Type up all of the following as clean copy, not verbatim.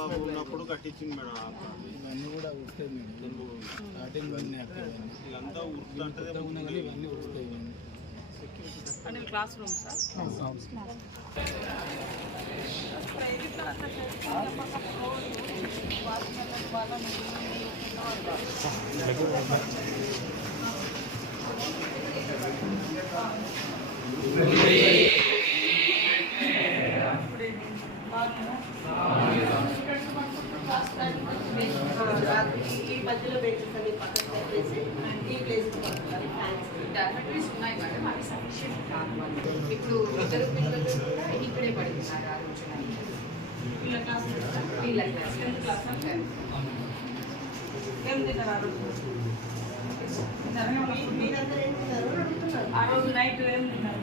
బాబు ఉన్నప్పుడు కట్టించింది మేడం. ఇవన్నీ కూడా ఉరుకుతాయి మేడం. స్టార్టింగ్ ఇదంతా ఉరుకుతుంటే ఇవన్నీ ఉరుకుతాయి. అంటే క్లాస్ రూమ్ సార్ ఈ మధ్యలో బెంచెస్ అన్ని పక్కన పెట్టేసి ఈ ప్లేస్ డార్మెటరీస్ ఉన్నాయి మేడం, అవి సఫిషియెంట్ కాదు. ఇప్పుడు ఇద్దరు పిల్లలు కూడా ఇక్కడే పడుతున్నారు ఆ రోజున. వీళ్ళ క్లాస్ వీళ్ళ క్లాస్ ఏం తిన్నారు ఆ రోజు? మీరందరూ ఏం తిన్నారు అడుగుతున్నారు. ఆ రోజు నైట్ ఏం తిన్నారు?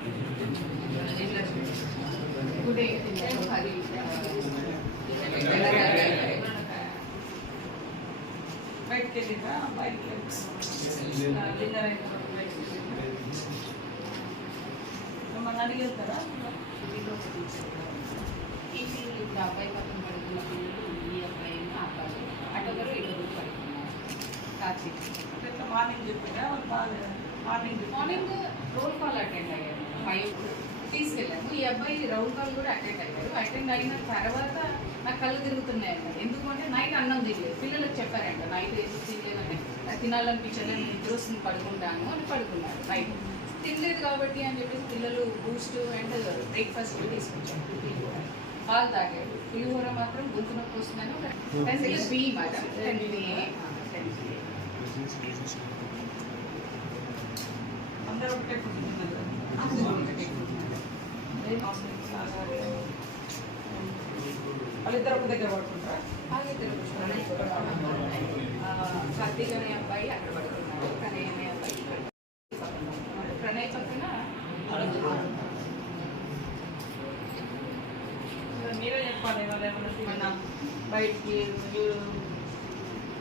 గుడ్ అది బయటకి వెళ్ళిందా? బయటకి డిన్నర్ అయిన బయటకి మిమ్మల్ని అడిగి వెళ్తారా? ఈ పిల్లలు ఇప్పుడు అబ్బాయి పక్కన పడుతున్న పిల్లలు ఈ అబ్బాయి అబ్బాయి అటొకరు ఇటొకరు పడుతున్నారు. కార్తీక్ ఎట్లా మార్నింగ్ చెప్పారా? మార్నింగ్ రోల్ కాల్ అటెండ్ అయ్యారు. 5 తీసుకెళ్ళాము. ఈ అబ్బాయి రౌండ్ కాల్ కూడా అటెండ్ అయ్యారు. అటెండ్ అయిన తర్వాత నాకు కళ్ళు తిరుగుతున్నాయంట. ఎందుకంటే నైట్ అన్నం తినలేదు. పిల్లలకు చెప్పారంట నైట్ ఎందుకు తినలేదంటే తినాలనిపించలేదు, నిద్ర వస్తుంది పడుకుంటాను అని పడుకున్నారు. నైట్ తినలేదు కాబట్టి అని చెప్పేసి పిల్లలు బూస్ట్ అండ్ బ్రేక్ఫాస్ట్ తీసుకొచ్చారు. పాలు తాగాడు. పులిహోర మాత్రం గొంతు నొప్పి వస్తుందని ఒక 10 బి మేడం 10 అందరూ ఒకటే కూర్చుంటున్నారు. వాళ్ళిద్దరు ఒక దగ్గర పడుకుంటారా? కార్తీక్ అనే అబ్బాయి అక్కడ పడుకున్నారు. ప్రణయ్ అనే అబ్బాయి ఇక్కడ. ప్రణయ్ పక్కన మీరే చెప్పాలి. వాళ్ళు ఏమన్నా బయటికి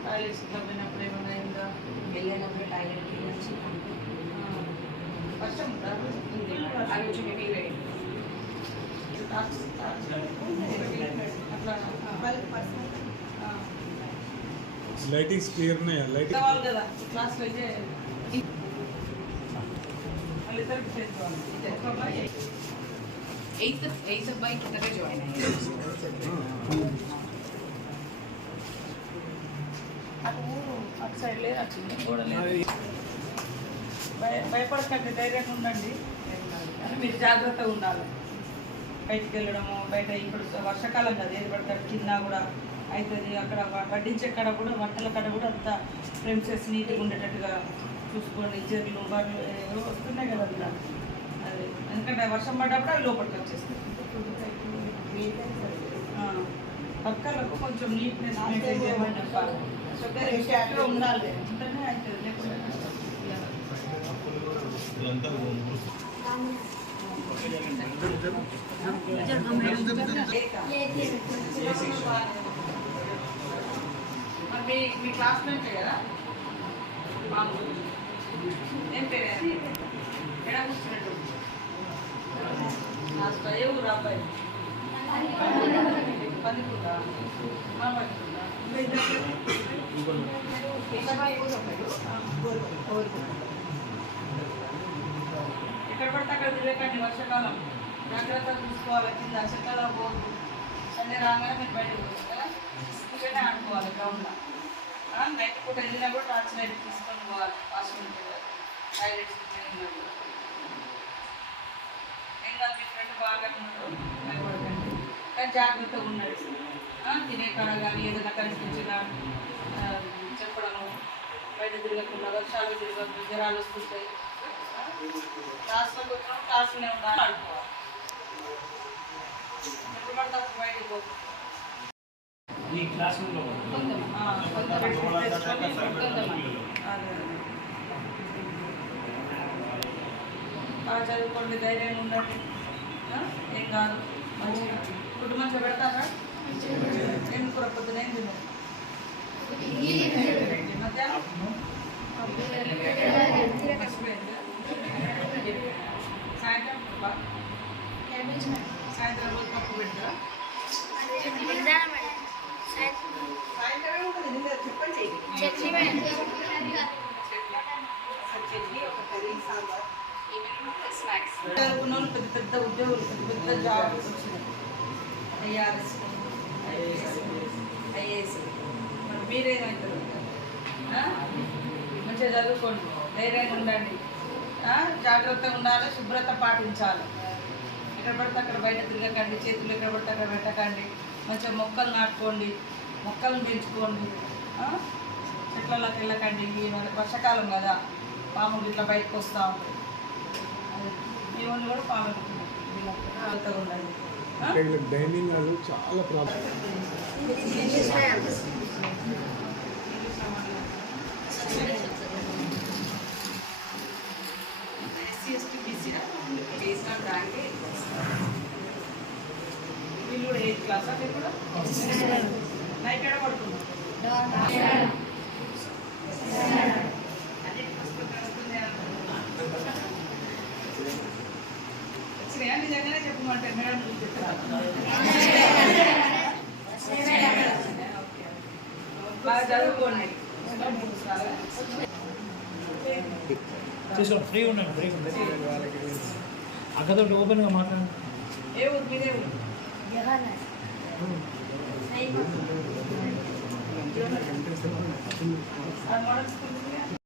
టాయిలెట్స్ తప్పినప్పుడు ఏమన్నా అయిందా? వెళ్ళినప్పుడు టాయిలెట్కి వచ్చి వర్షం ఉందా? ఆ రోజు మీరే అట్లా లైటింగ్స్ క్లియర్ ఉన్నాయా? లైటింగ్ కావాలి కదా క్లాస్లో అయితే వాళ్ళిద్దరికి చేసుకోవాలి. ఎయిత్ అబ్బాయి కిందగా జాయిన్ అయ్యారు. అటు సైడ్ లేదు, వచ్చింది గోడ లేదు. భయపడకండి, ధైర్యంగా ఉండండి. కానీ మీరు జాగ్రత్తగా ఉండాలి. బయటికి వెళ్ళడము, బయట ఇప్పుడు వర్షాకాలం కదా, ఏది పడతాడు కింద కూడా అవుతుంది. అక్కడ వడ్డించే కాడ కూడా వంటల కాడ కూడా అంతా ప్రెమిసెస్ నీట్గా ఉండేటట్టుగా చూసుకోండి. చెర్లు బర్రెలు ఏవో వస్తున్నాయి కదా అందులో. అది ఎందుకంటే వర్షం పడ్డప్పుడు అవి లోపలికి వచ్చేస్తాయి. పక్కలకు కొంచెం నీట్నెస్ మెయింటైన్ చేయమని చెప్పాలి. ఉండాలి ఉంటేనే అవుతుంది, లేకుండా మీ క్లాస్మేట్ కదా ఏం పేరు? ఎక్కడ కూర్చున్నట్టు ఏ ఊరు అబ్బాయి? పందికుందా? ఎక్కడ పడితే అక్కడ తిరగకండి. వర్షాకాలం జాగ్రత్తగా చూసుకోవాలి. కింద వర్షాకాలం పోదు. సండే రాగానే మీరు బయటకు పోవచ్చు కదా, ఇక్కడనే ఆడుకోవాలి గ్రౌండ్లో. నైట్ పూట వెళ్ళినా కూడా టార్చ్ లైట్ తీసుకొని పోవాలి. వాష్రూమ్ టాయిలెట్స్ వెళ్ళినా కూడా ఏం కాదు. మీ ఫ్రెండ్ బాగా ఉన్నారు, భయపడకండి. కానీ జాగ్రత్తగా ఉన్నది. తినే కాడ కానీ ఏదైనా కనిపించినా చెప్పడము, బయట తిరగకుండా, వర్షాలు తిరగదు, జ్వరాలు వస్తుంటాయి. క్లాస్లోకి వచ్చినప్పుడు క్లాస్లోనే ఉండాలి, ఆడుకోవాలి. ఎప్పుడు పడితే అప్పుడు బయటకు పోతుంది. బాగా చదువుకోండి, ధైర్యంగా ఉండండి. ఏం కాదు, మంచిగా ఫుడ్ మంచిగా పెడతారా? ఏం కూర పొద్దున ఏం తిన్నావు? మధ్యాహ్నం సాయంత్రం సాయంత్రం రోజు పప్పు పెడతారా? సాయంత్రమే ఉంటుంది నిన్న చెప్పండి చట్నీ చట్నీ ఒక కర్రీ సాంబార్ స్నాక్స్ చదువుకున్న వాళ్ళు పెద్ద పెద్ద ఉద్యోగులు పెద్ద పెద్ద జాబ్స్ వచ్చినాయి ఐఆర్ఎస్ ఐఏఎస్ మరి మీరేమవుతారు మంచిగా చదువుకోండి ధైర్యంగా ఉండండి జాగ్రత్తగా ఉండాలి శుభ్రత పాటించాలి ఎక్కడ పడితే అక్కడ బయట తిరగకండి చేతులు ఎక్కడ పడితే అక్కడ పెట్టకండి మంచిగా మొక్కలు నాటుకోండి మొక్కలను పెంచుకోండి చెట్లలోకి వెళ్ళకండి మనకి వర్షాకాలం కదా పాములు ఇట్లా బయటకు వస్తూ ఉంటాయి మీ వాళ్ళు కూడా పాములు జాగ్రత్తగా ఉండండి డైనింగ్ హాల్ చాలా ప్రాబ్లం. ఎస్సీ ఎస్టీ బీసీనా బీసీ ర్యాంకే వీళ్ళు కూడా 8th క్లాసా మీరు కూడా నైట్ ఎక్కడ పడుతున్నారు వచ్చినాయా నిజంగానే చెప్పమంటే మేడం బాగా చదువుకోండి చేసుకోండి ఫ్రీ ఉండండి ఫ్రీ ఉండండి అక్కతో ఓపెన్గా మాట్లాడండి ఏ ఊరు మీదే ఊరు అది మోడల్ స్కూల్